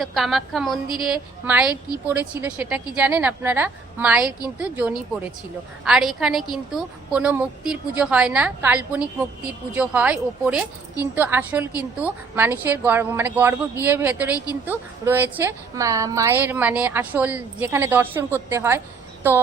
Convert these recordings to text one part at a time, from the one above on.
তো কামাখ্যা মন্দিরে মায়ের কি পড়েছিল সেটা কি জানেন আপনারা? মায়ের কিন্তু যোনি পড়েছিল। আর এখানে কিন্তু কোনো মুক্তির পুজো হয় না, কাল্পনিক মুক্তির পুজো হয় ওপরে, কিন্তু আসল কিন্তু মানুষের গর্ভগৃহের ভেতরেই কিন্তু রয়েছে মায়ের আসল যেখানে দর্শন করতে হয়। তো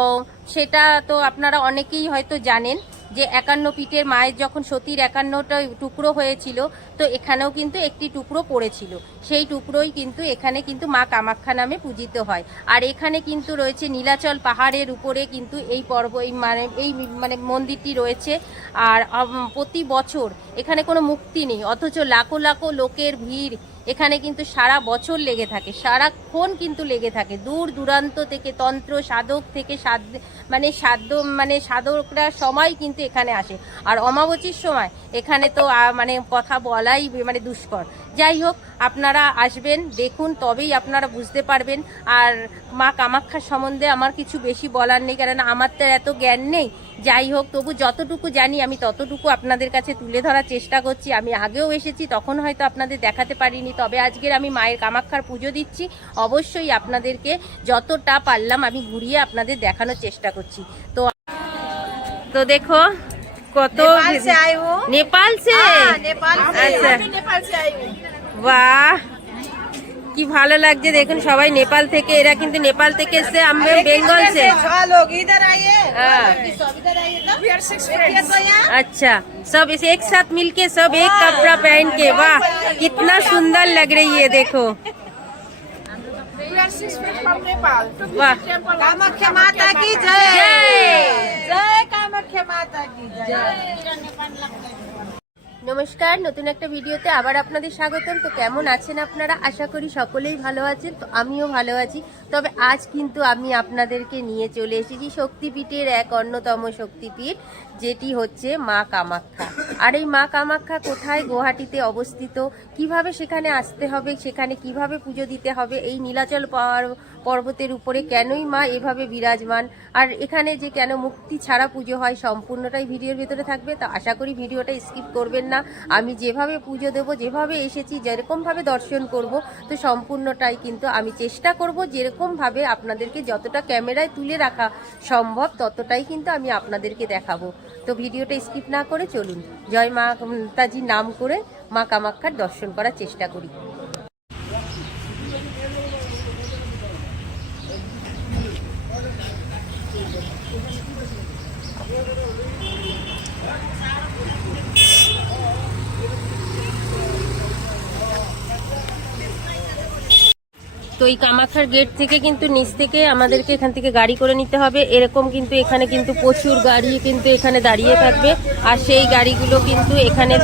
সেটা তো আপনারা অনেকেই হয়তো জানেন যে 51 পীঠের মায়ের যখন সতীর 51টা টুকরো হয়েছিল, তো এখানেও কিন্তু একটি টুকরো পড়েছিল। সেই টুকরোই কিন্তু এখানে কিন্তু মা কামাখ্যা নামে পূজিত হয়। আর এখানে কিন্তু রয়েছে নীলাচল পাহাড়ের উপরে কিন্তু এই মন্দিরটি রয়েছে। আর প্রতি বছর এখানে কোনো মুক্তি নেই, অথচ লাখো লাখো লোকের ভিড় এখানে কিন্তু সারা বছর লেগে থাকে, সারাক্ষণ কিন্তু লেগে থাকে। দূর দূরান্ত থেকে তন্ত্র সাধক থেকে সাধকরা সময় কিন্তু এখানে আসে। আর অমাবস্যার সময় এখানে তো কথা বলাই দুষ্কর। যাই হোক, আপনারা আসবেন, দেখুন, তবেই আপনারা বুঝতে পারবেন। আর মা কামাখ্যার সম্বন্ধে আমার কিছু বেশি বলার নেই, কারণ আমার তো এত জ্ঞান নেই। যাই হোক, তবু যতটুকু জানি আমি ততটুকু আপনাদের কাছে তুলে ধরার চেষ্টা করছি। আমি আগেও এসেছি, তখন হয়তো আপনাদের দেখাতে পারিনি, তবে আজকের আমি মায়ের কামাখ্যার পুজো দিচ্ছি। অবশ্যই আপনাদেরকে যতটা পারলাম আমি ঘুরিয়ে আপনাদের দেখানোর চেষ্টা করছি। তো দেখো কত नेपाल से আচ্ছা, বাহ, কি ভালো লাগছে দেখুন, সবাই নেপাল থেকে, এরা কিন্তু নেপাল থেকে এসে, আমরা বেঙ্গল से। अच्छा, सब इसे एक साथ मिलके सब एक कपड़ा पहन के, वाह कितना सुंदर लग रही है, देखो वाह। कामाख्या माता की जय, जय कामाख्या माता की जय। নমস্কার, নতুন একটা ভিডিওতে আবার আপনাদের স্বাগতম। তো কেমন আছেন আপনারা? আশা করি সকলেই ভালো আছেন। তো আমিও ভালো আছি। তবে আজ কিন্তু আমি আপনাদেরকে নিয়ে চলে এসেছি শক্তিপীঠের এক অন্যতম শক্তিপীঠ, যেটি হচ্ছে মা কামাখ্যা। আর এই মা কামাখ্যা কোথায়? গুয়াহাটিতে অবস্থিত। কিভাবে সেখানে আসতে হবে, সেখানে কিভাবে পুজো দিতে হবে, এই নীলাচল পর্বতের উপরে কেনই মা এভাবে বিরাজমান, আর এখানে যে কেন মুক্তি ছাড়া পুজো হয়, সম্পূর্ণটাই ভিডিওর ভেতরে থাকবে। তো আশা করি ভিডিওটা স্কিপ করবেন না। আমি যেভাবে পুজো দেব, যেভাবে এসেছি, যেরকমভাবে দর্শন করব, তো সম্পূর্ণটাই কিন্তু আমি চেষ্টা করব যেরকমভাবে আপনাদেরকে যতটা ক্যামেরায় তুলে রাখা সম্ভব ততটাই কিন্তু আমি আপনাদেরকে দেখাবো। তো ভিডিওটা স্কিপ না করে চলুন জয় মা মাতাজির নাম করে মা কামাখ্যার দর্শন করার চেষ্টা করি। তো এই কামাখ্যার গেট থেকে কিন্তু নিচ থেকে আমাদেরকে এখান থেকে গাড়ি করে নিতে হবে। এরকম কিন্তু এখানে কিন্তু প্রচুর গাড়ি কিন্তু এখানে দাঁড়িয়ে থাকবে, আর সেই গাড়িগুলো কিন্তু এখানে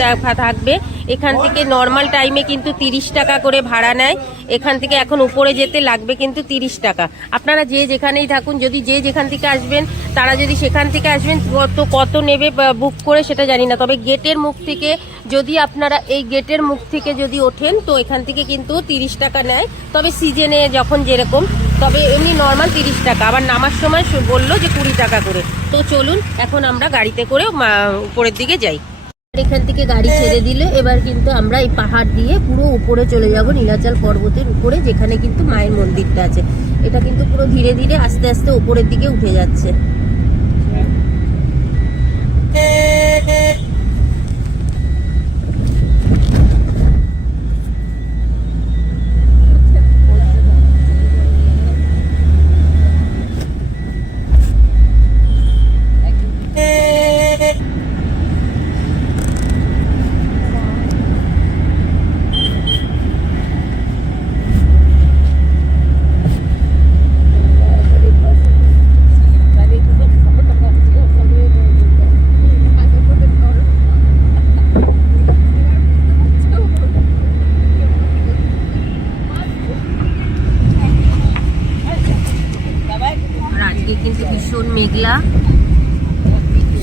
থাকবে। এখান থেকে নর্মাল টাইমে কিন্তু 30 টাকা করে ভাড়া নেয়। এখান থেকে এখন উপরে যেতে লাগবে কিন্তু 30 টাকা। আপনারা যে যেখানেই থাকুন, যদি যে যেখান থেকে আসবেন, তারা যদি সেখান থেকে আসবেন, কত নেবে বুক করে সেটা জানি না। তবে গেটের মুখ থেকে যদি আপনারা এই গেটের মুখ থেকে যদি ওঠেন, তো এখান থেকে কিন্তু 30 টাকা নেয়। তবে সিজনে যখন যেরকম, তবে এমনি নর্মাল 30 টাকা। আবার নামার সময় বললো যে 20 টাকা করে। তো চলুন এখন আমরা গাড়িতে করে উপরের দিকে যাই। এখান থেকে গাড়ি ছেড়ে দিলে এবার কিন্তু আমরা এই পাহাড় দিয়ে পুরো উপরে চলে যাব, নীলাচল পর্বতের উপরে, যেখানে কিন্তু মায়ের মন্দিরটা আছে। এটা কিন্তু পুরো ধীরে ধীরে আস্তে আস্তে উপরের দিকে উঠে যাচ্ছে। কিন্তু ভীষণ মেঘলা,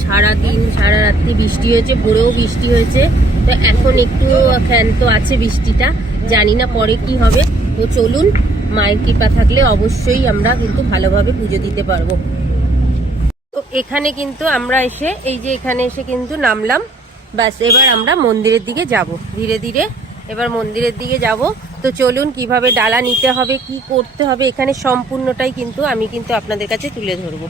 সারাদিন সারা রাত্রি বৃষ্টি হয়েছে, ভোরেও বৃষ্টি হয়েছে। তো এখন একটু ক্ষান্ত আছে বৃষ্টিটা, জানি না পরে কি হবে। তো চলুন, মায়ের কৃপা থাকলে অবশ্যই আমরা কিন্তু ভালোভাবে পুজো দিতে পারবো। তো এখানে কিন্তু আমরা এসে, এই যে এখানে এসে কিন্তু নামলাম। ব্যাস, এবার আমরা মন্দিরের দিকে যাব। ধীরে ধীরে এবার মন্দিরের দিকে যাব। তো চলুন কিভাবে ডালা নিতে হবে, কি করতে হবে, এখানে সম্পূর্ণটাই কিন্তু আমি কিন্তু আপনাদের কাছে তুলে ধরবো।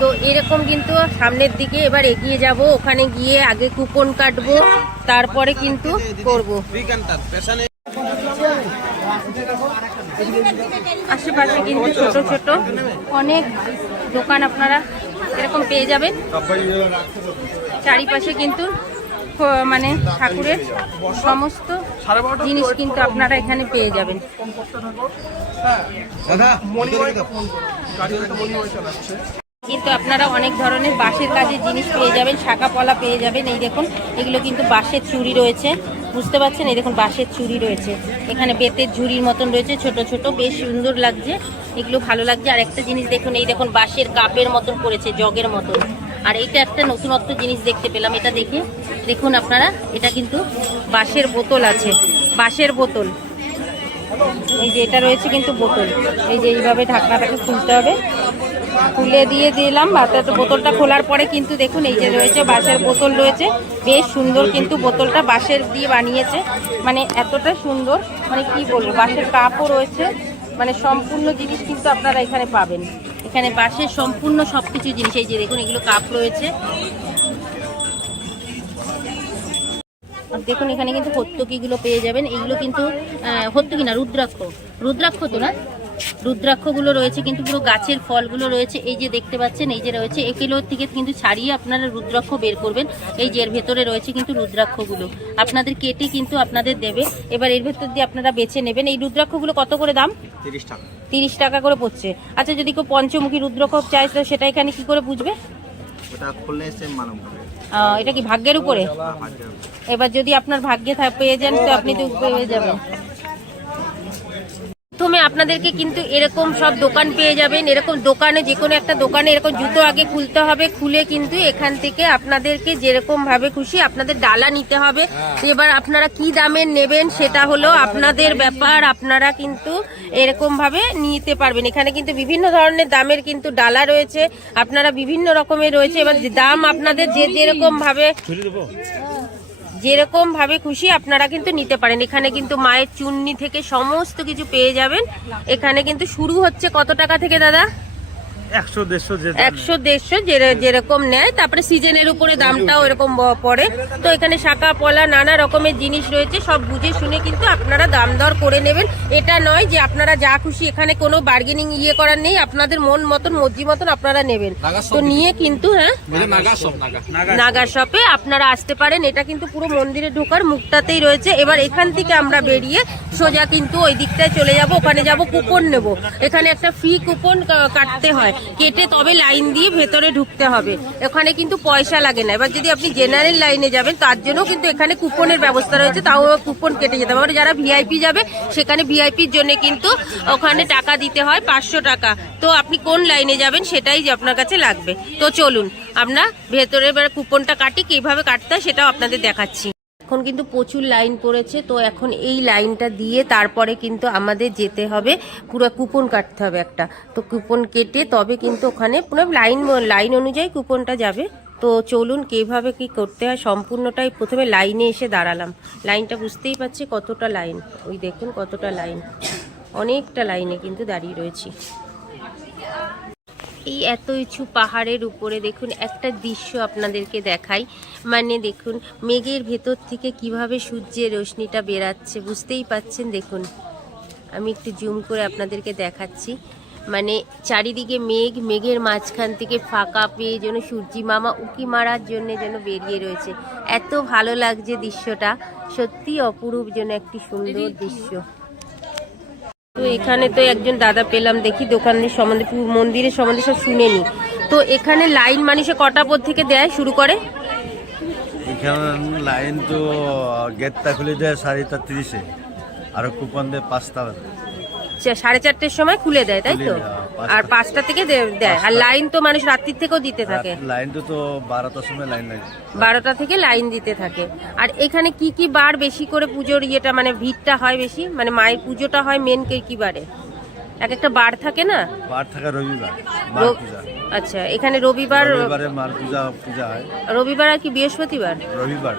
তো এরকম কিন্তু সামনের দিকে এবার এগিয়ে যাব, ওখানে গিয়ে আগে কুপন কাটবো, তারপরে কিন্তু করব। আশেপাশে কিন্তু ছোট ছোট অনেক দোকান আপনারা এরকম পেয়ে যাবেন। চারিপাশে কিন্তু মানে ঠাকুরের সমস্ত জিনিস কিন্তু আপনারা এখানে পেয়ে যাবেন। কিন্তু আপনারা অনেক ধরনের বাঁশের কাজের জিনিস পেয়ে যাবেন, শাঁখা পলা পেয়ে যাবেন। এই দেখুন এগুলো কিন্তু বাঁশের চুড়ি রয়েছে, বুঝতে পারছেন? এই দেখুন বাঁশের চুড়ি রয়েছে, এখানে বেতের ঝুড়ির মতন রয়েছে, ছোট ছোট, বেশ সুন্দর লাগছে, এগুলো ভালো লাগছে। আর একটা জিনিস দেখুন, এই দেখুন বাঁশের কাপের মতন করেছে, জগের মতন। আর এইটা একটা নতুনত্ব জিনিস দেখতে পেলাম, এটা দেখে দেখুন আপনারা, এটা কিন্তু বাঁশের বোতল আছে, বাঁশের বোতল। এই যে এটা রয়েছে কিন্তু বোতল, এই যে এইভাবে ঢাকনাটাকে খুলতে হবে, খুলে দিয়ে দিলাম। বোতলটা খোলার পরে কিন্তু দেখুন এই যে রয়েছে বাঁশের বোতল রয়েছে, বেশ সুন্দর কিন্তু বোতলটা বাঁশের দিয়ে বানিয়েছে, মানে এতটা সুন্দর, মানে কি বলবো, বাঁশের কাপও রয়েছে, মানে সম্পূর্ণ জিনিস কিন্তু আপনারা এখানে পাবেন। এখানে বাঁশের সম্পূর্ণ সবকিছু জিনিস, এই যে দেখুন এগুলো কাপ রয়েছে। দেখুন এখানে কিন্তু হত্যকিগুলো পেয়ে যাবেন, এগুলো কিন্তু হত্যকি না, রুদ্রাক্ষ, রুদ্রাক্ষ তো না, রুদ্রাক্ষগুলো রয়েছে কিন্তু পুরো গাছের ফলগুলো রয়েছে। এই যে দেখতে পাচ্ছেন, এই যে রয়েছে, এগুলোর থেকে কিন্তু ছাড়িয়ে আপনারা রুদ্রাক্ষ বের করবেন। এই যে এর ভেতরে রয়েছে কিন্তু রুদ্রাক্ষগুলো, আপনাদের কেটে কিন্তু আপনাদের দেবে। এবার এর ভেতর দিয়ে আপনারা বেছে নেবেন। এই রুদ্রাক্ষগুলো কত করে দাম? 30 টাকা। 30 টাকা করে পড়ছে। আচ্ছা, যদি কেউ পঞ্চমুখী রুদ্রাক্ষ চায় তো সেটা এখানে কি করে বুঝবে? ওটা খুললে সে মালুম হবে। এটা কি ভাগ্যের উপরে? এবার যদি আপনার ভাগ্যে পেয়ে যান তো আপনি তো পেয়ে যাবেন। প্রথমে আপনাদেরকে কিন্তু এরকম সব দোকান পেয়ে যাবেন, এরকম দোকানে, যে কোনো একটা দোকানে এরকম জুতো আগে খুলতে হবে, খুলে কিন্তু এখান থেকে আপনাদেরকে যেরকম ভাবে খুশি আপনাদের ডালা নিতে হবে। এবার আপনারা কি দামের নেবেন সেটা হলো আপনাদের ব্যাপার, আপনারা কিন্তু এরকম ভাবে নিতে পারবেন। এখানে কিন্তু বিভিন্ন ধরনের দামের কিন্তু ডালা রয়েছে, আপনারা বিভিন্ন রকমের রয়েছে। এবার দাম আপনাদের যেরকম ভাবে খুশি আপনারা কিন্তু নিতে পারেন। এখানে কিন্তু মায়ের চুন্নি থেকে সমস্ত কিছু পেয়ে যাবেন। এখানে কিন্তু শুরু হচ্ছে কত টাকা থেকে দাদা? 100-150 যেরকম নেয়, তারপরে সিজনের উপরে দামটাও এরকম পড়ে। তো এখানে শাঁখা পলা নানা রকমের জিনিস রয়েছে, সব বুঝে শুনে কিন্তু আপনারা দাম দর করে নেবেন। এটা নয় যে আপনারা যা খুশি, এখানে কোনো বার্গেনিং করার নেই, আপনাদের মন মতন মর্জি মতন আপনারা নেবেন। তো নিয়ে কিন্তু নাগা শপে আপনারা আসতে পারেন। এটা কিন্তু পুরো মন্দিরে ঢোকার মুখটাতেই রয়েছে। এবার এখান থেকে আমরা বেরিয়ে সোজা কিন্তু ওই দিকটায় চলে যাব, ওখানে যাব কুপন নেব। এখানে একটা ফ্রি কুপন কাটতে হয়, কেটে তবে লাইন দিয়ে ভেতরে ঢুকতে হবে, ওখানে কিন্তু পয়সা লাগে না। এবার যদি আপনি জেনারেল লাইনে যাবেন তার জন্য কিন্তু এখানে কুপনের ব্যবস্থা রয়েছে, তাও কুপন কেটে যেতে হবে। যারা ভিআইপি যাবে সেখানে ভিআইপির জন্য কিন্তু ওখানে টাকা দিতে হয় 500 টাকা। তো আপনি কোন লাইনে যাবেন সেটাই যে আপনার কাছে লাগবে। তো চলুন আমরা ভেতরে এবার কুপনটা কাটি, কিভাবে কাটতে হয় সেটাও আপনাদের দেখাচ্ছি। এখন কিন্তু প্রচুর লাইন পড়েছে, তো এখন এই লাইনটা দিয়ে তারপরে কিন্তু আমাদের যেতে হবে, পুরো কুপন কাটতে হবে একটা। তো কুপন কেটে তবে কিন্তু ওখানে পুরো লাইন অনুযায়ী কুপনটা যাবে। তো চলুন কিভাবে কি করতে হয় সম্পূর্ণটাই। প্রথমে লাইনে এসে দাঁড়ালাম, লাইনটা বুঝতেই পারছি কতটা লাইন, ওই দেখুন কতটা লাইন, অনেকটা লাইনে কিন্তু দাঁড়িয়ে রয়েছি। এই এত উঁচু পাহাড়ের উপরে দেখুন একটা দৃশ্য আপনাদেরকে দেখাই, মানে দেখুন মেঘের ভেতর থেকে কিভাবে সূর্যের রশ্মিটা বেরাচ্ছে, বুঝতেই পাচ্ছেন। দেখুন আমি একটু জুম করে আপনাদেরকে দেখাচ্ছি, মানে চারিদিকে মেঘ, মেঘের মাঝখান থেকে ফাঁকা পেয়ে যেন সূর্যি মামা উকি মারার জন্য যেন বেরিয়ে রয়েছে। এত ভালো লাগছে দৃশ্যটা, সত্যি অপরূপ যেন একটি সুন্দর দৃশ্য। তো এখানে তো একজন দাদা পেলাম, দেখি দোকানের সম্বন্ধে, মন্দিরের সম্বন্ধে সব শুনে নি। তো এখানে লাইন মানুষে কটা পর থেকে দেয় শুরু করে? এখানে লাইন তো গেটটা খুলে দেয় 4:30-এ, আর কুপন দেয় 5টা। 4:30-এর সময় খুলে দেয়, তাই তো? আর 5টা থেকে দেয়। আর লাইন তো মানুষ রাত্রির থেকেও দিতে থাকে। লাইন তো 12টার সময় লাইন লাগে, 12টা থেকে লাইন দিতে থাকে। আর এখানে কি কি বার বেশি করে পুজোর ইয়েটা, মানে ভিড়টা হয় বেশি, মানে মায়ের পুজোটা হয় মেন কি বারে? এক একটা বার থাকে না? বার থাকে রবিবার, আচ্ছা, এখানে রবিবারে মার পূজা হয়। রবিবার আর কি বৃহস্পতিবার? রবিবার।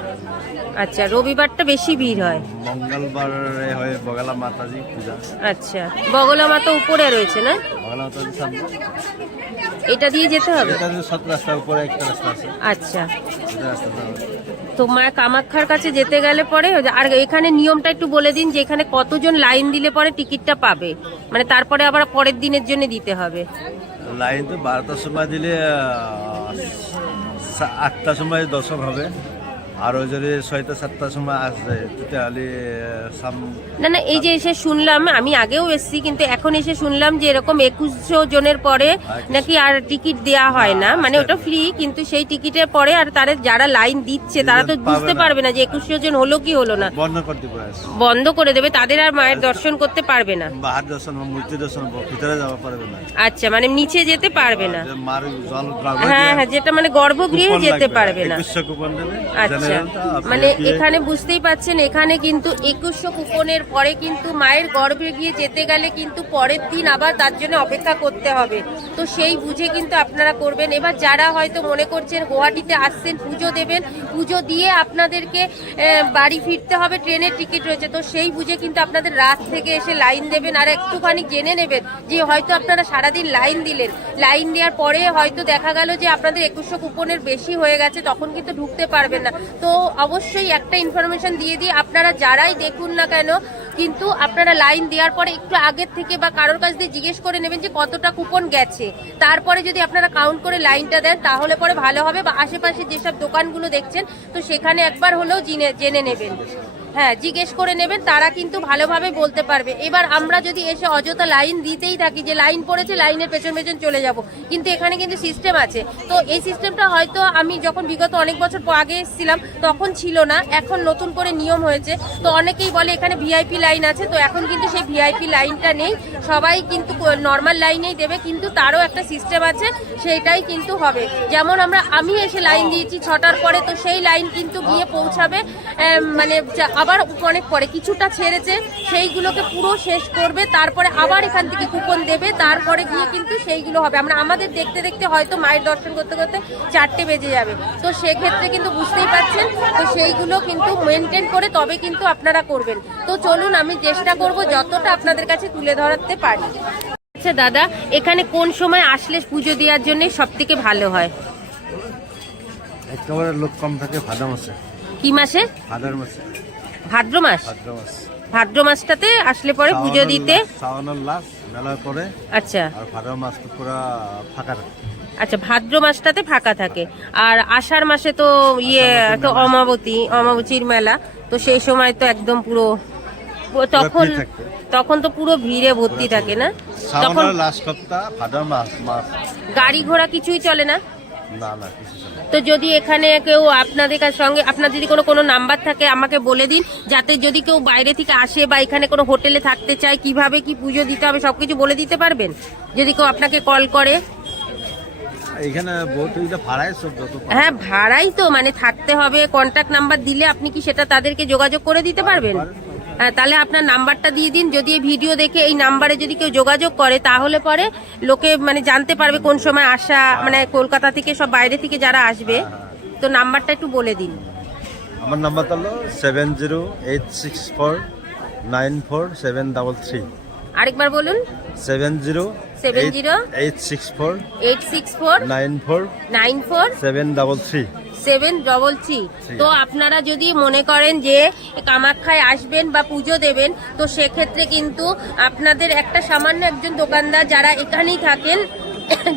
আচ্ছা, রবিবারটা বেশি ভিড় হয়। মঙ্গলবারে হয় বগলা মাতাজি পূজা। আচ্ছা, বগলা মাতা উপরে রয়েছে না? বগলা মাতাজি সামনে। এটা দিয়ে যেতে হবে? এটা দিয়ে 7 রাস্তার উপরে একটা রাস্তা আছে। আচ্ছা, এটা রাস্তা যাবে। তো মা কামাখ্যার কাছে যেতে গেলে পরে, আর এখানে নিয়মটা একটু বলে দিন যে এখানে কতজন লাইন দিলে পরে টিকিটটা পাবে, মানে তারপরে আবার পরের দিনের জন্য দিতে হবে। লাইন তো 12টার সময় দিলে 8টার সময় দর্শন হবে, আর ওই যদি 6টা 7টার সময় আসবে তাহলে না না, এই যে এসে শুনলাম, আমি আগেও এসেছি কিন্তু এখন এসে শুনলাম যে এরকম 2100 জনের পরে নাকি আর টিকিট দেয়া হয় না, মানে ওটা ফ্রি, কিন্তু সেই টিকিটের পরে আর তারা যারা লাইন দিচ্ছে তারা তো বুঝতে পারবে না যে 2100 জন হলো কি হলো না, বন্ধ করতে পারে, বন্ধ করে দেবে, তাদের আর মায়ের দর্শন করতে পারবে না। বাহার দর্শন মূর্তি দর্শন ভিতরে যাওয়া পারবে না। আচ্ছা, মানে নিচে যেতে পারবে না। মার জল হ্যাঁ হ্যাঁ, যেটা মানে গর্ভগৃহে যেতে পারবে না। 2100 কুপন দেবে। আচ্ছা, মানে এখানে বুঝতেই পাচ্ছেন, এখানে কিন্তু 2100 কুপনের পরে কিন্তু মায়ের গর্ভে গিয়ে যেতে গেলে কিন্তু পরের দিন আবার তার জন্য অপেক্ষা করতে হবে, তো সেই বুঝে কিন্তু আপনারা করবেন। এবার যারা হয়তো মনে করছেন গুয়াহাটিতে আসছেন পুজো দেবেন, পুজো দিয়ে আপনাদেরকে বাড়ি ফিরতে হবে, ট্রেনের টিকিট রয়েছে, তো সেই বুঝে কিন্তু আপনাদের রাত থেকে এসে লাইন দেবেন। আর একটুখানি জেনে নেবেন যে হয়তো আপনারা সারাদিন লাইন দিলেন, লাইন দেওয়ার পরে হয়তো দেখা গেল যে আপনাদের 2100 কুপনের বেশি হয়ে গেছে, তখন কিন্তু ঢুকতে পারবেন না। তো অবশ্যই একটা ইনফরমেশন দিয়ে দিই, আপনারা যারাই দেখুন না কেন কিন্তু আপনারা লাইন দেওয়ার পরে একটু আগের থেকে বা কারোর কাছ দিয়ে জিজ্ঞেস করে নেবেন যে কতটা কুপন গেছে, তারপরে যদি আপনারা কাউন্ট করে লাইনটা দেন তাহলে পরে ভালো হবে। বা আশেপাশে যেসব দোকানগুলো দেখছেন তো সেখানে একবার হলেও জেনে নেবেন, হ্যাঁ জিজ্ঞেস করে নেবেন, তারা কিন্তু ভালোভাবে বলতে পারবে। এবার আমরা যদি এসে অযথা লাইন দিতেই থাকি যে লাইন পড়েছে লাইনের পেছন পেছন চলে যাব, কিন্তু এখানে কিন্তু সিস্টেম আছে। তো এই সিস্টেমটা হয়তো আমি যখন বিগত অনেক বছর আগে এসেছিলাম তখন ছিল না, এখন নতুন করে নিয়ম হয়েছে। তো অনেকেই বলে এখানে ভিআইপি লাইন আছে, তো এখন কিন্তু সেই ভিআইপি লাইনটা নেই, সবাই কিন্তু নর্মাল লাইনেই দেবে, কিন্তু তারও একটা সিস্টেম আছে, সেইটাই কিন্তু হবে। যেমন আমি এসে লাইন দিয়েছি 6টার পরে, তো সেই লাইন কিন্তু গিয়ে পৌঁছাবে মানে আবার অনেক পরে, কিছুটা ছেড়েছে সেইগুলোকে পুরো শেষ করবে, তারপরে আবার এখান থেকে কুপন দেবে, তারপরে গিয়ে কিন্তু সেইগুলো হবে। আমাদের দেখতে দেখতে হয়তো মায়ের দর্শন করতে করতে 4টে বেজে যাবে, তো সেক্ষেত্রে কিন্তু বুঝতেই পারছেন, তো সেইগুলো কিন্তু মেনটেন করে তবে কিন্তু আপনারা করবেন। তো চলুন আমি চেষ্টা করব যতটা আপনাদের কাছে তুলে ধরাতে পারি। আচ্ছা দাদা, এখানে কোন সময় আসলে পুজো দেওয়ার জন্য সব থেকে ভালো হয়? একেবারে লোক কম থাকে ভাদ্র মাসে। কি মাসে? ভাদ্র মাসে। ভাদ্র মাস? ভাদ্র মাস। ভাদ্র মাসটাতে আসলে পরে পুজো দিতে শ্রাবণের লাস্ট মেলার পরে। আচ্ছা, আর ভাদ্র মাস তো পুরো ফাঁকা থাকে। আচ্ছা, ভাদ্র মাসটাতে ফাঁকা থাকে, আর আষাঢ় মাসে তো তো অমাবতীর মেলা, তো সেই সময় তো একদম পুরো তখন তো পুরো ভিড়ে ভর্তি থাকে না? তখন লাস্ট সপ্তাহ ভাদ্র মাস গাড়ি ঘোড়া কিছুই চলে না? না না, কিছু চলে না। তো যদি এখানে কেউ আপনাদের সঙ্গে, আপনার যদি কোনো নাম্বার থাকে আমাকে বলে দিন, যাতে যদি কেউ বাইরে থেকে আসে বা এখানে কোনো হোটেলে থাকতে চায় কিভাবে কি পুজো দিতে হবে সবকিছু বলে দিতে পারবেন যদি কেউ আপনাকে কল করে? এখানে ভাড়াই সব যত। হ্যাঁ ভাড়াই তো, মানে থাকতে হবে, কন্ট্যাক্ট নাম্বার দিলে আপনি কি সেটা তাদেরকে যোগাযোগ করে দিতে পারবেন? হ্যাঁ, তাহলে আপনার নাম্বারটা দিয়ে দিন, যদি এই ভিডিও দেখে এই নাম্বারে যদি কেউ যোগাযোগ করে তাহলে পরে লোকে মানে জানতে পারবে কোন সময় আসা, মানে কলকাতা থেকে সব বাইরে থেকে যারা আসবে, তো নাম্বারটা একটু বলে দিন। আমার নাম্বারটা হলো 7086494733। আরেকবার বলুন। 7086494733। তো আপনারা যদি মনে করেন যে কামাখ্যায় আসবেন বা পুজো দেবেন, তো সেক্ষেত্রে কিন্তু আপনাদের একটা সামান্য একজন দোকানদার যারা এখানেই থাকেন,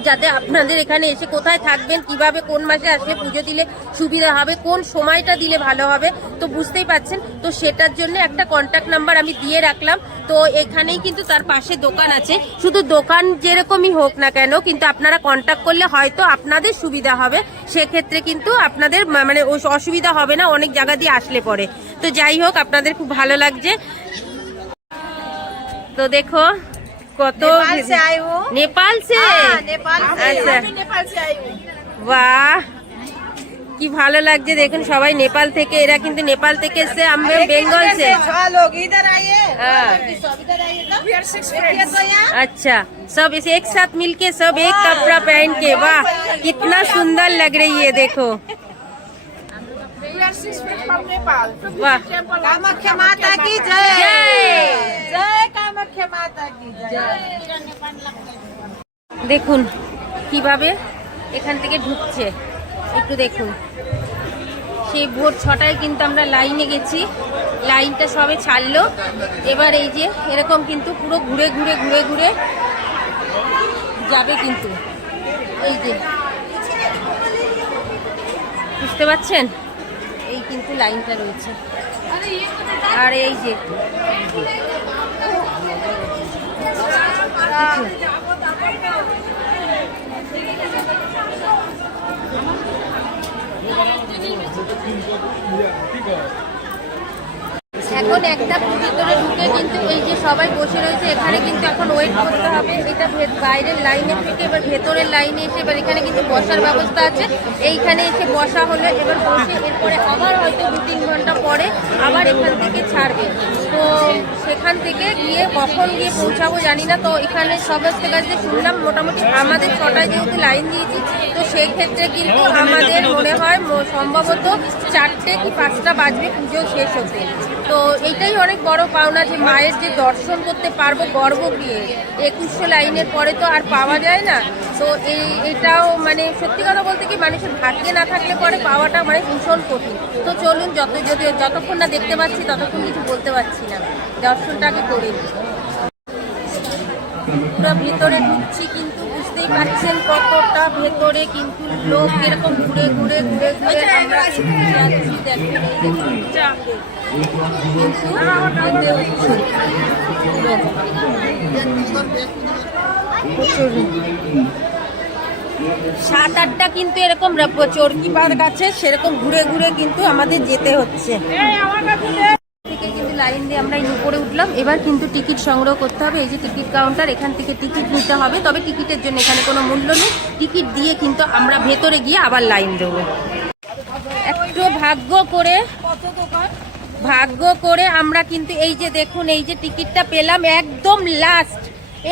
যাতে আপনাদের এখানে এসে কোথায় থাকবেন, কিভাবে কোন মাসে আসলে পুজো দিলে সুবিধা হবে, কোন সময়টা দিলে ভালো হবে, তো বুঝতেই পাচ্ছেন। তো সেটার জন্য একটা কন্ট্যাক্ট নাম্বার আমি দিয়ে রাখলাম। তো এখানেই কিন্তু তার পাশে দোকান আছে, শুধু দোকান যেরকমই হোক না কেন কিন্তু আপনারা কন্ট্যাক্ট করলে হয়তো আপনাদের সুবিধা হবে, সেক্ষেত্রে কিন্তু আপনাদের মানে অসুবিধা হবে না অনেক জায়গা দিয়ে আসলে পরে। তো যাই হোক, আপনাদের খুব ভালো লাগছে। তো দেখো কত नेपाल से अच्छा, বাহ কি ভালো লাগছে দেখুন, সবাই নেপাল থেকে, এরা কিন্তু নেপাল থেকে এসছে, আমরা বেঙ্গল से। अच्छा, सब इसे एक साथ मिलके सब एक कपड़ा पहन के, वाह कितना सुंदर लग रही है, देखो 6 feet from Nepal. वाह कामाख्या माता की जय जय। जय कामाख्या माता की जय দেখুন কিভাবে এখান থেকে ঢুকছে, একটু দেখুন। সেই ভোর 6টায় কিন্তু আমরা লাইনে গেছি, লাইনটা সবে ছাড়লো। এবার এই যে এরকম কিন্তু পুরো ঘুরে ঘুরে ঘুরে ঘুরে যাবে কিন্তু, এই যে বুঝতে পারছেন, এই কিন্তু লাইনটা রয়েছে। আর এই যে এখন একটা ভিতরে ঢুকে কিন্তু এই যে সবাই বসে রয়েছে, এখানে কিন্তু এখন ওয়েট করতে হবে। এটা বাইরের লাইনে থেকে এবার ভেতরের লাইনে এসে এবার এখানে কিন্তু বসার ব্যবস্থা আছে। এইখানে এসে বসা হলে এবার বসে এরপরে আবার হয়তো 2-3 ঘন্টা পরে আবার এখান থেকে ছাড়বে। তো সেখান থেকে গিয়ে কখন গিয়ে পৌঁছাবো জানি না। তো এখানে সবার কাছে শুনলাম মোটামুটি আমাদের 6টায় যেহেতু লাইন দিয়েছি, তো সেই ক্ষেত্রে কিন্তু আমাদের মনে হয় সম্ভবত 4টে কি 5টা বাজবে পুজো শেষ হতে। তো এইটাই অনেক বড় পাওনা যে মায়ের যে দর্শন করতে পারবো গর্ভগৃহে। 2100 লাইনের পরে তো আর পাওয়া যায় না। তো এটাও মানে সত্যি কথা বলতে কি মানুষের ভাগ্যে না থাকলে পরে পাওয়াটা মানে ভীষণ কঠিন। তো চলুন যতক্ষণ না দেখতে পাচ্ছি ততক্ষণ কিছু বলতে পারছি না, দর্শনটাকে করে নিই। পুরো ভেতরে ঢুকছি কিন্তু বুঝতেই পারছেন কতটা ভেতরে কিন্তু লোক এরকম ঘুরে ঘুরে ঘুরে ঘুরে আমরা যাচ্ছি। দেখুন সাত আটটা কিন্তু এরকম চরকি পার্ক আছে, সেরকম ঘুরে ঘুরে কিন্তু আমাদের যেতে হচ্ছে। কিন্তু লাইন দিয়ে আমরা উপরে উঠলাম। এবার কিন্তু টিকিট সংগ্রহ করতে হবে। এই যে টিকিট কাউন্টার, এখান থেকে টিকিট নিতে হবে। তবে টিকিটের জন্য এখানে কোনো মূল্য নেই, টিকিট দিয়ে কিন্তু আমরা ভেতরে গিয়ে আবার লাইন দেবো। একটু ভাগ্য করে আমরা কিন্তু এই যে দেখুন এই যে টিকিটটা পেলাম একদম লাস্ট,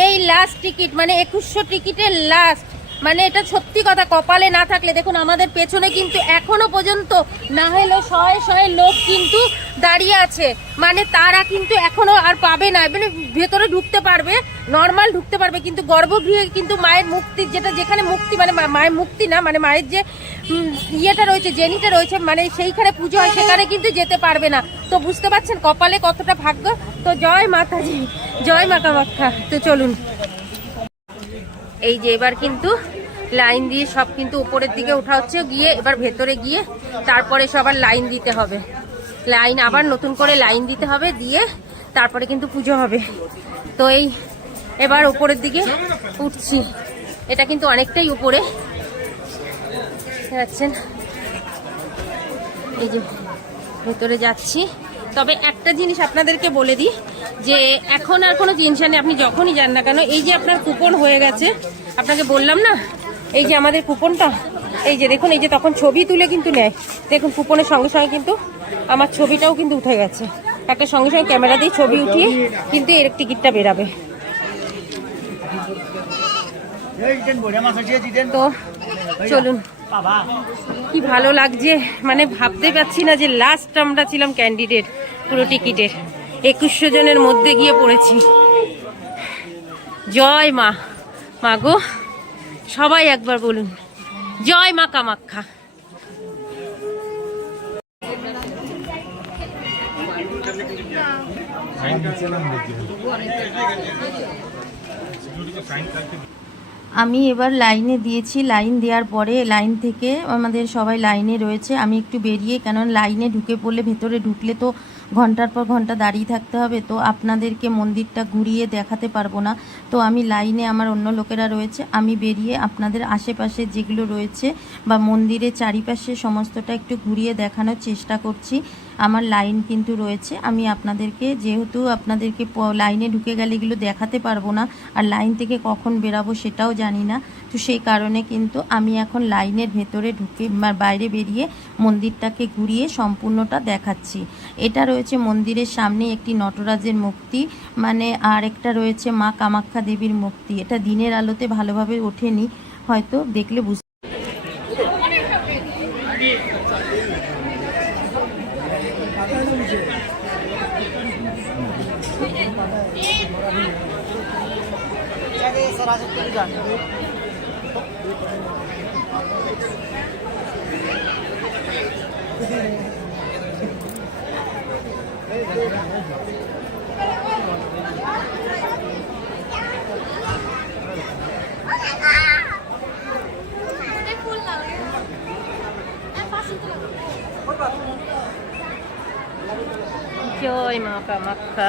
এই লাস্ট টিকিট মানে 2100 টিকিটের লাস্ট। মানে এটা সত্যি কথা, কপালে না থাকলে দেখুন আমাদের পেছনে কিন্তু এখনো পর্যন্ত না হলেও শয়ে লোক কিন্তু দাঁড়িয়ে আছে। মানে তারা কিন্তু এখনো আর পাবে না, মানে ভেতরে ঢুকতে পারবে, নর্মাল ঢুকতে পারবে, কিন্তু গর্ভগৃহে কিন্তু মায়ের মুক্তির যেখানে মুক্তি মানে মায়ের মুক্তি না, মানে মায়ের যে ইয়েটা রয়েছে, জেনিটা রয়েছে, মানে সেইখানে পুজো হয় সেখানে কিন্তু যেতে পারবে না। তো বুঝতে পারছেন কপালে কতটা ভাগ্য। তো জয় মাতাজি, জয় মা কামাখ্যা। তো চলুন এই যে এবার কিন্তু লাইন দিয়ে সব কিন্তু উপরের দিকে ওঠা হচ্ছে, গিয়ে এবার ভেতরে গিয়ে তারপরে সবার লাইন দিতে হবে, লাইন আবার নতুন করে লাইন দিতে হবে, দিয়ে তারপরে কিন্তু পুজো হবে। তো এই এবার উপরের দিকে উঠছি, এটা কিন্তু অনেকটাই উপরে যাচ্ছেন, এই যে ভেতরে যাচ্ছি। তবে একটা জিনিস আপনাদেরকে বলে দিই যে এখন আর কোনো টেনশন নেই, আপনি যখনই যান না কেন এই যে আপনার কুপন হয়ে গেছে, আপনাকে বললাম না এই যে আমাদের কুপনটা, এই যে দেখুন এই যে তখন ছবি তুলে কিন্তু নেয়, দেখুন কুপনের সঙ্গে সঙ্গে কিন্তু আমার ছবিটাও কিন্তু উঠে গেছে, একটা সঙ্গে সঙ্গে ক্যামেরা দিয়ে ছবি উঠিয়ে কিন্তু এর টিকিটটা বেরাবে। তো চলুন, কি ভালো লাগছে, মানে ভাবতে পারছি না যে লাস্ট আমরা ছিলাম ক্যান্ডিডেট পুরো টিকিটের, 2100 জনের মধ্যে গিয়ে পড়েছি। জয় মা, মা গো সবাই একবার বলুন জয় মা কামাখ্যা। আমি এবার লাইনে দিয়েছি, লাইন দেওয়ার পরে লাইন থেকে আমাদের সবাই লাইনে রয়েছে, আমি একটু বেরিয়ে, কেন লাইনে ঢুকে পড়লে ভেতরে ঢুকলে তো ঘন্টার পর ঘন্টা দাঁড়িয়ে থাকতে হবে, তো আপনাদেরকে মন্দিরটা ঘুরিয়ে দেখাতে পারবো না। তো আমি লাইনে, আমার অন্য লোকেরা রয়েছে, আমি বেরিয়ে আপনাদের আশেপাশে যেগুলো রয়েছে বা মন্দিরের চারিপাশে সমস্তটা একটু ঘুরিয়ে দেখানোর চেষ্টা করছি। আমার লাইন কিন্তু রয়েছে, আমি আপনাদেরকে যেহেতু আপনাদেরকে লাইনে ঢুকে গেলে এগুলো দেখাতে পারবো না, আর লাইন থেকে কখন বেরাবো সেটাও জানি না, তো সেই কারণে কিন্তু আমি এখন লাইনের ভেতরে ঢুকে বাইরে বেরিয়ে মন্দিরটাকে ঘুরিয়ে সম্পূর্ণটা দেখাচ্ছি। এটা রয়েছে মন্দিরের সামনে একটি নটরাজের মূর্তি, মানে আর একটা রয়েছে মা কামাখ্যা দেবীর মূর্তি। এটা দিনের আলোতে ভালোভাবে ওঠেনি, হয়তো দেখলে বুঝতে জয় মা কামাখ্যা।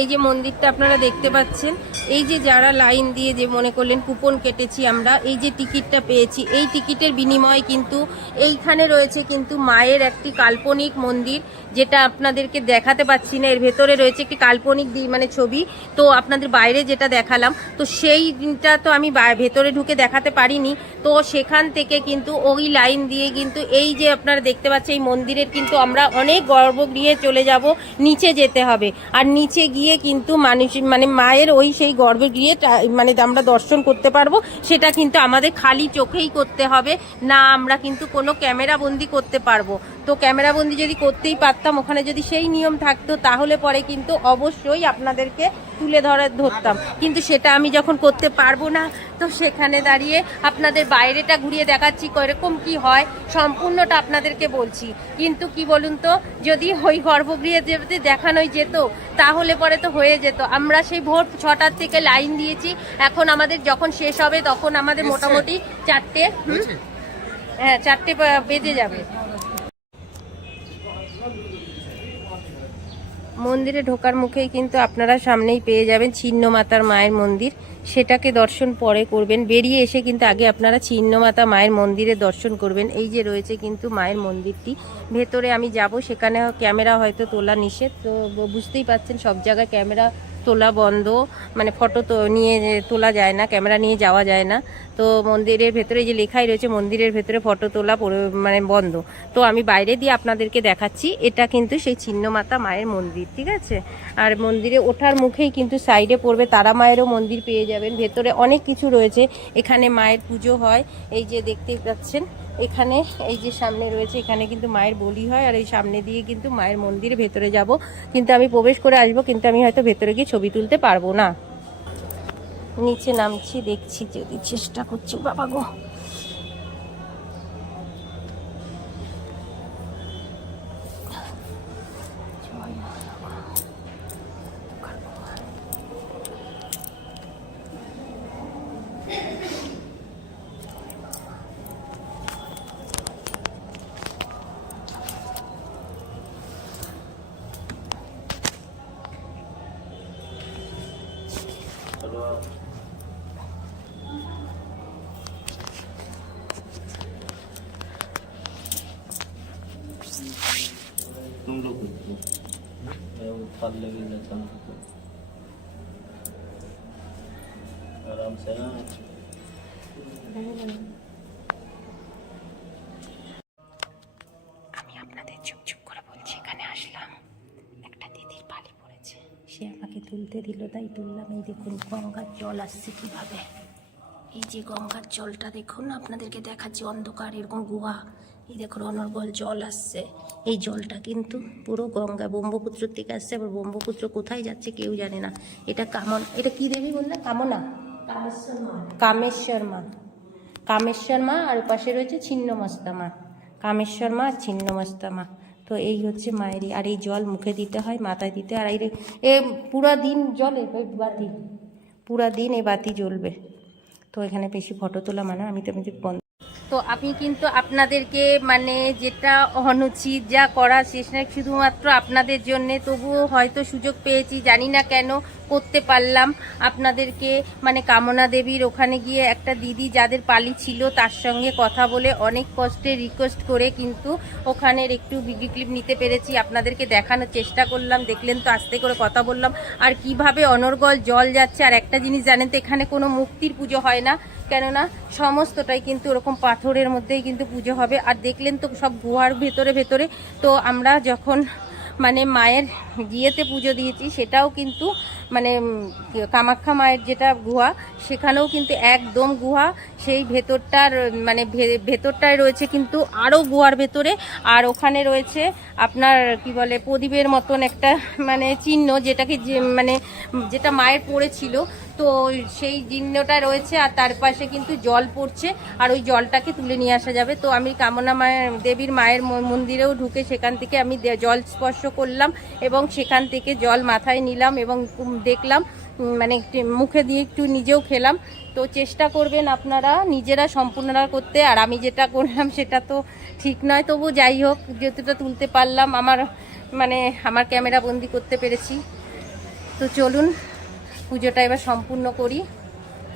এই যে মন্দিরটা আপনারা দেখতে পাচ্ছেন, এই যে যারা লাইন দিয়ে যে মনে করলেন কুপন কেটেছি আমরা, এই যে টিকিটটা পেয়েছি, এই টিকিটের বিনিময়ে কিন্তু এইখানে রয়েছে কিন্তু মায়ের একটি কাল্পনিক মন্দির, যেটা আপনাদেরকে দেখাতে পাচ্ছি না। এর ভেতরে রয়েছে একটি কাল্পনিক মানে ছবি, তো আপনাদের বাইরে যেটা দেখালাম, তো সেইটা তো আমি ভেতরে ঢুকে দেখাতে পারিনি। তো সেখান থেকে কিন্তু ওই লাইন দিয়ে কিন্তু এই যে আপনারা দেখতে পাচ্ছেন এই মন্দিরের কিন্তু আমরা অনেক গর্ভগৃহে চলে যাব, নিচে যেতে হবে। আর নিচে গিয়ে কিন্তু মানুষ মানে মায়ের ওই সেই গর্ভগৃহে মানে আমরা দর্শন করতে পারবো। সেটা কিন্তু আমাদের খালি চোখেই করতে হবে না, আমরা কিন্তু কোনো ক্যামেরা বন্দি করতে পারবো। তো ক্যামেরা বন্দি যদি করতেই পারতাম, ওখানে যদি সেই নিয়ম থাকতো, তাহলে পরে কিন্তু অবশ্যই আপনাদেরকে তুলে ধরতাম। কিন্তু সেটা আমি যখন করতে পারবো না, তো সেখানে দাঁড়িয়ে আপনাদের বাইরেটা ঘুরিয়ে দেখাচ্ছি কিরকম কি হয়, সম্পূর্ণটা আপনাদেরকে বলছি। কিন্তু কি বলুন তো, যদি ওই গর্ভগৃহে যদি দেখানোই যেত, তাহলে পরে তো হয়ে যেত। আমরা সেই ভোর 6টার থেকে লাইন দিয়েছি, এখন আমাদের যখন শেষ হবে তখন আমাদের মোটামুটি 4টে বেজে যাবে। মন্দিরে ঢোকার মুখেই কিন্তু আপনারা সামনেই পেয়ে যাবেন ছিন্নমাতার মায়ের মন্দির, সেটাকে দর্শন পরে করবেন। বেরিয়ে এসে কিন্তু আগে আপনারা ছিন্নমাতা মায়ের মন্দিরে দর্শন করবেন। এই যে রয়েছে কিন্তু মায়ের মন্দিরটি, ভেতরে আমি যাব, সেখানে ক্যামেরা হয়তো তোলা নিষেধ, তো বুঝতেই পাচ্ছেন সব জায়গায় ক্যামেরা তোলা বন্ধ, মানে ফটো তো নিয়ে তোলা যায় না, ক্যামেরা নিয়ে যাওয়া যায় না। তো মন্দিরের ভেতরে যে লেখাই রয়েছে মন্দিরের ভেতরে ফটো তোলা মানে বন্ধ। তো আমি বাইরে দিয়ে আপনাদেরকে দেখাচ্ছি, এটা কিন্তু সেই ছিন্নমাতা মায়ের মন্দির, ঠিক আছে। আর মন্দিরে ওঠার মুখেই কিন্তু সাইডে পড়বে তারা মায়েরও মন্দির পেয়ে যাবেন। ভেতরে অনেক কিছু রয়েছে, এখানে মায়ের পুজো হয়, এই যে দেখতেই পাচ্ছেন এখানে, এই যে সামনে রয়েছে, এখানে কিন্তু মায়ের বলি হয়। আর এই সামনে দিয়ে কিন্তু মায়ের মন্দিরে ভেতরে যাব, কিন্তু আমি প্রবেশ করে আসবো, কিন্তু আমি হয়তো ভেতরে গিয়ে ছবি তুলতে পারবো না। নিচে নামছি, দেখছি, যদি চেষ্টা করছি। বাবা গো, तुम लोग मैं ऊपर लगे जाता हूँ आराम से ना। আমি আপনাদের চুপ চুপ করে বলছি, এখানে আসলাম, একটা দিদির বাড়ি পড়েছে, সে আমাকে তুলতে দিল, তাই তুললাম। এই দেখুন গঙ্গার জল আসছে কিভাবে, এই যে গঙ্গার জলটা দেখুন, আপনাদেরকে দেখাচ্ছি, অন্ধকার এরকম গুহা, এই দেখুন অনর্গল জল আসছে। এই জলটা কিন্তু পুরো গঙ্গা ব্রহ্মপুত্র থেকে আসছে, আবার ব্রহ্মপুত্র কোথায় যাচ্ছে কেউ জানে না। এটা এটা কি দেবী বললে? কামনা, কামেশ্বর মা, কামেশ্বর মা, আর পাশে রয়েছে ছিন্নমস্তা মা, কামেশ্বর মা আর ছিন্নমস্তা মা। তো এই হচ্ছে মায়েরই। আর এই জল মুখে দিতে হয়, মাথায় দিতে হয়। আর এই পুরা দিন জলে ওই বাতি, পুরা দিন এই বাতি জ্বলবে। তো এখানে বেশি ফটো তোলা মানে আমি তো বন্ধ। তো আমি কিন্তু আপনাদেরকে মানে যেটা অনুচিত যা করা সেটা শুধুমাত্র আপনাদের জন্যে, তবুও হয়তো সুযোগ পেয়েছি, জানি না কেন করতে পারলাম। আপনাদেরকে মানে কামনা দেবীর ওখানে গিয়ে একটা দিদি যাদের পালি ছিল তার সঙ্গে কথা বলে অনেক কষ্টে রিকোয়েস্ট করে কিন্তু ওখানের একটু ভিডিও ক্লিপ নিতে পেরেছি, আপনাদেরকে দেখানোর চেষ্টা করলাম। দেখলেন তো, আস্তে করে কথা বললাম, আর কিভাবে অনর্গল জল যাচ্ছে। আর একটা জিনিস জানেন তো, এখানে কোনো মূর্তির পুজো হয় না, কেননা সমস্তটাই কিন্তু ওরকম পাথরের মধ্যেই কিন্তু পুজো হবে। আর দেখলেন তো সব গুহার ভেতরে ভেতরে। তো আমরা যখন মানে মায়ের গিয়েতে পুজো দিয়েছি, সেটাও কিন্তু মানে কামাখ্যা মায়ের যেটা গুহা, সেখানেও কিন্তু একদম গুহা, সেই ভেতরটার মানে ভেতরটায় রয়েছে কিন্তু আরও গুহার ভেতরে। আর ওখানে রয়েছে আপনার কি বলে প্রদীপের মতন একটা মানে চিহ্ন, যেটাকে মানে যেটা মায়ের পড়েছিল, তো সেই চিহ্নটা রয়েছে। আর তার পাশে কিন্তু জল পড়ছে, আর ওই জলটাকে তুলে নিয়ে আসা যাবে। তো আমি কামনা মায়ের দেবীর মায়ের মন্দিরেও ঢুকে সেখান থেকে আমি জল স্পর্শ করলাম এবং সেখান থেকে জল মাথায় নিলাম এবং দেখলাম, মানে মুখে দিয়ে একটু নিজেও খেলাম। তো চেষ্টা করবেন আপনারা নিজেরা সম্পূর্ণরা করতে। আর আমি যেটা করলাম সেটা তো ঠিক নয়, তবু যাই হোক যতটা তুলতে পারলাম আমার ক্যামেরা বন্দি করতে পেরেছি। তো চলুন পুজোটা এবার সম্পূর্ণ করি।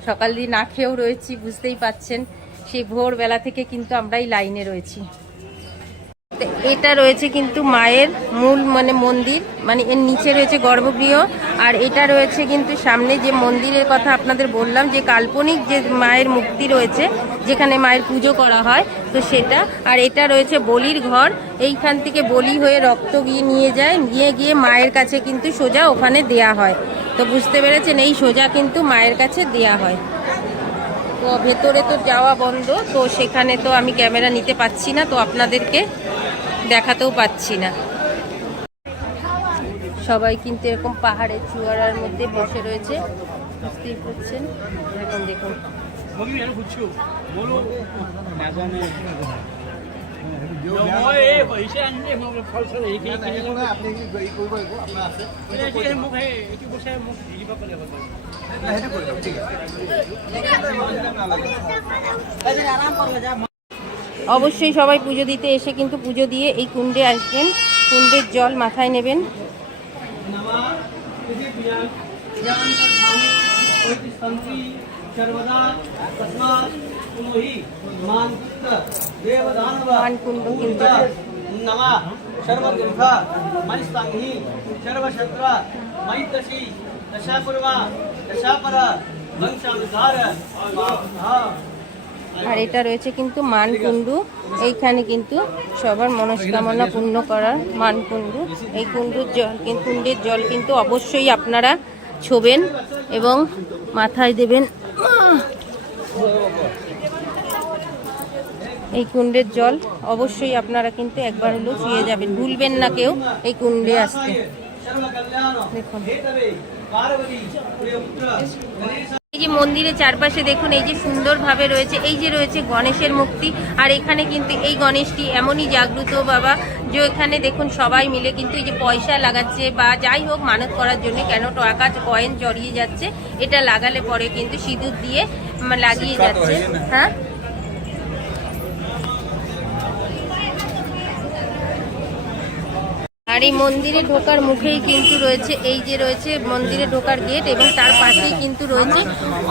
সকাল দিয়ে না খেয়েও রয়েছি, বুঝতেই পাচ্ছেন, সেই ভোরবেলা থেকে কিন্তু আমরা এই লাইনে রয়েছি। এটা রয়েছে কিন্তু মায়ের মূল মানে মন্দির, মানে এর নিচে রয়েছে গর্ভগৃহ। আর এটা রয়েছে কিন্তু সামনে যে মন্দিরের কথা আপনাদের বললাম, যে কাল্পনিক যে মায়ের মূর্তি রয়েছে যেখানে মায়ের পুজো করা হয়, তো সেটা। আর এটা রয়েছে বলির ঘর, এইখান থেকে বলি হয়ে রক্ত নিয়ে গিয়ে মায়ের কাছে কিন্তু সোজা ওখানে দেয়া হয়। তো বুঝতে পেরেছেন, এই সোজা কিন্তু মায়ের কাছে দেয়া হয়। তো ভেতরে তো যাওয়া বন্ধ, তো সেখানে তো আমি ক্যামেরা নিতে পাচ্ছি না, তো আপনাদেরকে দেখাতেও পাচ্ছি না। সবাই কিন্তু এরকম পাহাড়ের চূড়ার মধ্যে বসে রয়েছে, বুঝতেই পারছেন। এখন দেখুন অবশ্যই সবাই পুজো দিতে এসে কিন্তু পুজো দিয়ে এই কুণ্ডে আসবেন, কুণ্ডের জল মাথায় নেবেন। মানকুণ্ড কিন্তু আর এটা রয়েছে কিন্তু মানকুণ্ডু, এইখানে কিন্তু সবার মনস্কামনা পূর্ণ করার মানকুণ্ডু। এই কুণ্ডের জল কিন্তু অবশ্যই আপনারা ছোবেন এবং মাথায় দেবেন। এই কুণ্ডের জল অবশ্যই আপনারা কিন্তু একবার হলেও ছুঁয়ে যাবেন, ভুলবেন না কেউ এই কুণ্ডে আসতে। দেখুন এই যে মন্দিরের চারপাশে দেখুন, এই যে সুন্দরভাবে রয়েছে, এই যে রয়েছে গণেশের মূর্তি। আর এখানে কিন্তু এই গণেশটি এমনই জাগ্রত বাবা, যে এখানে দেখুন সবাই মিলে কিন্তু এই যে পয়সা লাগাচ্ছে বা যাই হোক মানত করার জন্য, কেন টাকা কয়েন জড়িয়ে যাচ্ছে, এটা লাগালে পরে কিন্তু সিঁদুর দিয়ে লাগিয়ে যাচ্ছে। হ্যাঁ, আর এই মন্দিরে ঢোকার মুখেই কিন্তু রয়েছে এই যে রয়েছে মন্দিরে ঢোকার গেট, এবং তার পাশেই কিন্তু রয়েছে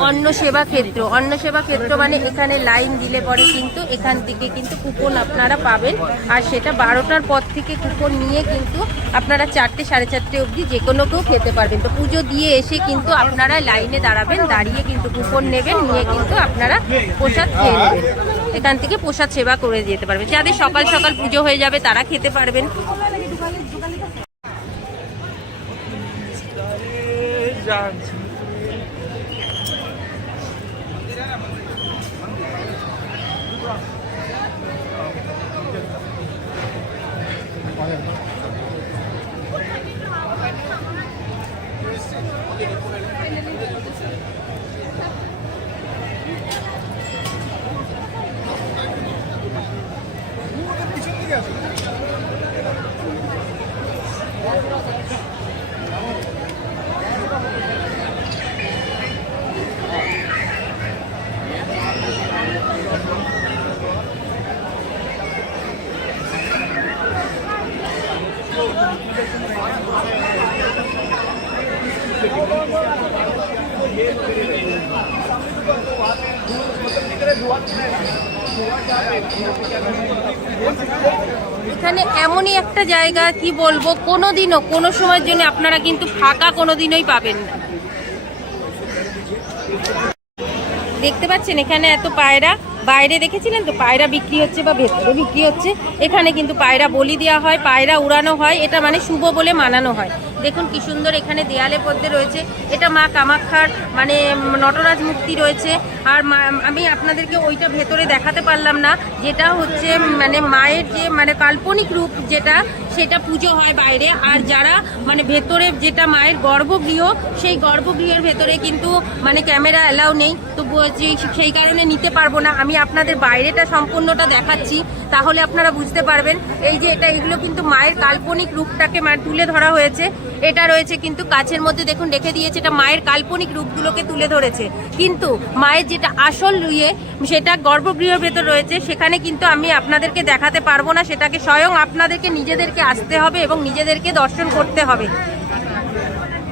অন্ন সেবা ক্ষেত্র। অন্ন সেবা ক্ষেত্র মানে এখানে লাইন দিলে পরে কিন্তু এখান থেকে কিন্তু কুপন আপনারা পাবেন। আর সেটা 12টার পর থেকে কুপন নিয়ে কিন্তু আপনারা 4টে 4:30 অবধি যে কোনো কেউ খেতে পারবেন। তো পুজো দিয়ে এসে কিন্তু আপনারা লাইনে দাঁড়াবেন, দাঁড়িয়ে কিন্তু কুপন নেবেন, নিয়ে কিন্তু আপনারা প্রসাদ খেয়ে নেবেন। এখান থেকে প্রসাদ সেবা করে যেতে পারবেন। যাদের সকাল সকাল পুজো হয়ে যাবে তারা খেতে পারবেন। এখানে এমনই একটা জায়গা, কি বলবো, কোনোদিনও কোনো সময়ের জন্য আপনারা কিন্তু ফাঁকা কোনোদিনই পাবেন না। দেখতে পাচ্ছেন এখানে এত পায়রা, বাইরে দেখেছিলেন তো পায়রা বিক্রি হচ্ছে বা ভেতরে বিক্রি হচ্ছে, এখানে কিন্তু পায়রা বলি দেওয়া হয়, পায়রা উড়ানো হয়, এটা মানে শুভ বলে মানানো হয়। দেখুন কি সুন্দর এখানে দেয়ালে পদ্মে রয়েছে, এটা মা কামাখ্যার মানে নটরাজ মূর্তি রয়েছে। আর আমি আপনাদেরকে ওইটা ভেতরে দেখাতে পারলাম না, যেটা হচ্ছে মানে মায়ের যে মানে কাল্পনিক রূপ যেটা, সেটা পুজো হয় বাইরে। আর যারা মানে ভেতরে যেটা মায়ের গর্ভগৃহ, সেই গর্ভগৃহের ভেতরে কিন্তু মানে ক্যামেরা অ্যালাউ নেই, তো সেই কারণে নিতে পারবো না। আমি আপনাদের বাইরেটা সম্পূর্ণটা দেখাচ্ছি, তাহলে আপনারা বুঝতে পারবেন। এই যে এগুলো কিন্তু মায়ের কাল্পনিক রূপটাকে তুলে ধরা হয়েছে। এটা রয়েছে কিন্তু কাছের মধ্যে দেখুন রেখে দিয়েছে, এটা মায়ের কাল্পনিক রূপগুলোকে তুলে ধরেছে। কিন্তু মায়ের যেটা আসল সেটা গর্ভগৃহের ভেতর রয়েছে, সেখানে কিন্তু আমি আপনাদেরকে দেখাতে পারবো না, সেটাকে স্বয়ং আপনাদেরকে নিজেদেরকে আসতে হবে এবং নিজেদেরকে দর্শন করতে হবে।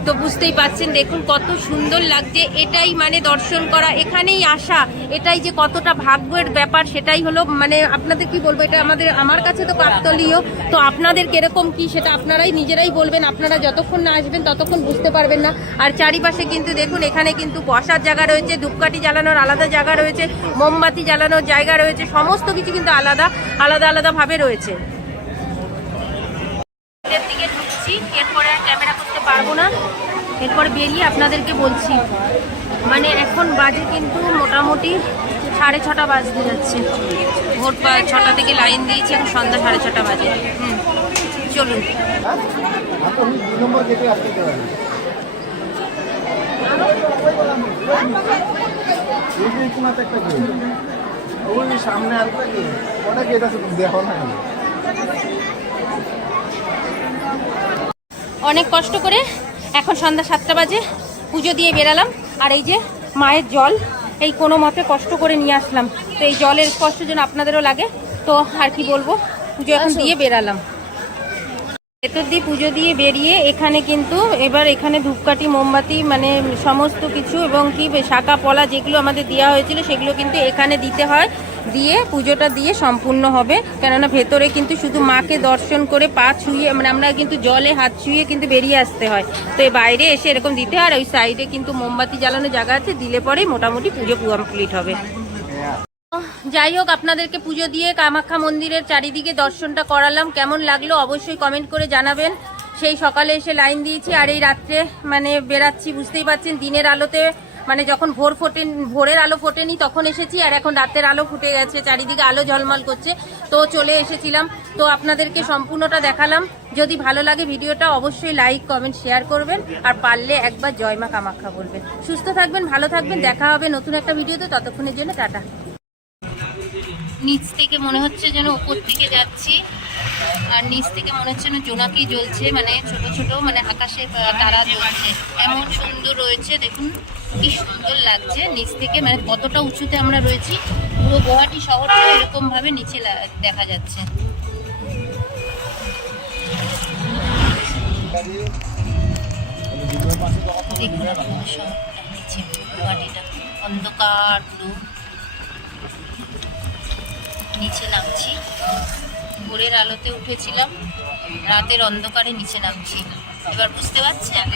তো বুঝতেই পাচ্ছেন, দেখুন কত সুন্দর লাগছে। এটাই মানে দর্শন করা, এখানেই আসা, এটাই যে কতটা ভাগ্যের ব্যাপার, সেটাই হলো মানে আপনাদের কি বলবো, এটা আমার কাছে তো কাকতালীয়। তো আপনাদের কিরকম কি সেটা আপনারাই নিজেরাই বলবেন, আপনারা যতক্ষণ না আসবেন ততক্ষণ বুঝতে পারবেন না। আর চারিপাশে কিন্তু দেখুন এখানে কিন্তু বসার জায়গা রয়েছে, ধূপকাঠি জ্বালানোর আলাদা জায়গা রয়েছে, মোমবাতি জ্বালানোর জায়গা রয়েছে, সমস্ত কিছু কিন্তু আলাদা আলাদা ভাবে রয়েছে। দিকে ঢুকছি, এরপরে আর ক্যামেরা করতে পারবো না, এরপরে বেরিয়ে আপনাদেরকে বলছি। মানে এখন বাজে কিন্তু মোটামুটি 6:30 বাজতে যাচ্ছে, ভোর 6টা থেকে লাইন দিয়েছি, এখন সন্ধ্যা 6:30 বাজে। চলুন। সামনে আর ওটা গেট আছে, দেখো না। অনেক কষ্ট করে এখন সন্ধ্যা 7টা বাজে পুজো দিয়ে বেরালাম। আর এই যে মায়ের জল, এই কোনো মতে কষ্ট করে নিয়ে আসলাম, তো এই জলের কষ্ট যেন আপনাদেরও লাগে। তো আর কি বলবো, পুজো এখন দিয়ে বেরালাম। ভেতর দিয়ে পুজো দিয়ে বেরিয়ে এখানে কিন্তু এবার এখানে ধূপকাঠি মোমবাতি মানে সমস্ত কিছু এবং কি শাঁখা পলা যেগুলো আমাদের দেওয়া হয়েছিল সেগুলো কিন্তু এখানে দিতে হয়, দিয়ে পুজোটা দিয়ে সম্পূর্ণ হবে। কেননা ভেতরে কিন্তু শুধু মাকে দর্শন করে পা ছুঁয়ে মানে আমরা কিন্তু জলে হাত ছুঁয়ে কিন্তু বেরিয়ে আসতে হয়, তো এই বাইরে এসে এরকম দিতে হয়। আর ওই সাইডে কিন্তু মোমবাতি জ্বালানোর জায়গা আছে, দিলে পরেই মোটামুটি পুজো কমপ্লিট হবে। যাই হোক, আপনাদেরকে পুজো দিয়ে কামাখ্যা মন্দিরের চারিদিকে দর্শনটা করালাম, কেমন লাগলো অবশ্যই কমেন্ট করে জানাবেন। সেই সকালে এসে লাইন দিয়েছি, আর এই রাত্রে মানে বেরাচ্ছি। বুঝতেই পারছেন দিনের আলোতে মানে যখন ভোরের আলো ফোটেনি তখন এসেছি, আর এখন রাতের আলো ফুটে গেছে, চারিদিকে আলো ঝলমল করছে, তো চলে এসেছিলাম। তো আপনাদেরকে সম্পূর্ণটা দেখালাম। যদি ভালো লাগে ভিডিওটা অবশ্যই লাইক কমেন্ট শেয়ার করবেন, আর পারলে একবার জয় মা কামাখ্যা বলবেন। সুস্থ থাকবেন, ভালো থাকবেন, দেখা হবে নতুন একটা ভিডিওতে, ততক্ষণের জন্য টাটা। নিচ থেকে মনে হচ্ছে যেন উপর দিকে যাচ্ছি, আর নিচ থেকে মনে হচ্ছে না জোনাকি জ্বলছে, মানে ছোট ছোট মানে আকাশে তারা জ্বলছে, এমন সুন্দর রয়েছে। দেখুন কি সুন্দর লাগছে নিচ থেকে, মানে কতটা উঁচুতে আমরা রয়েছি। পুরো গুয়াহাটি শহরটা এরকম ভাবে নিচে দেখা যাচ্ছে। দেখুন শহরটা নিচে, গুয়াহাটিটা অন্ধকার পুরো। নিচে নামছি, ভোরের আলোতে উঠেছিলাম, রাতের অন্ধকারে নিচে নামছি। এবার বুঝতে পারছেন?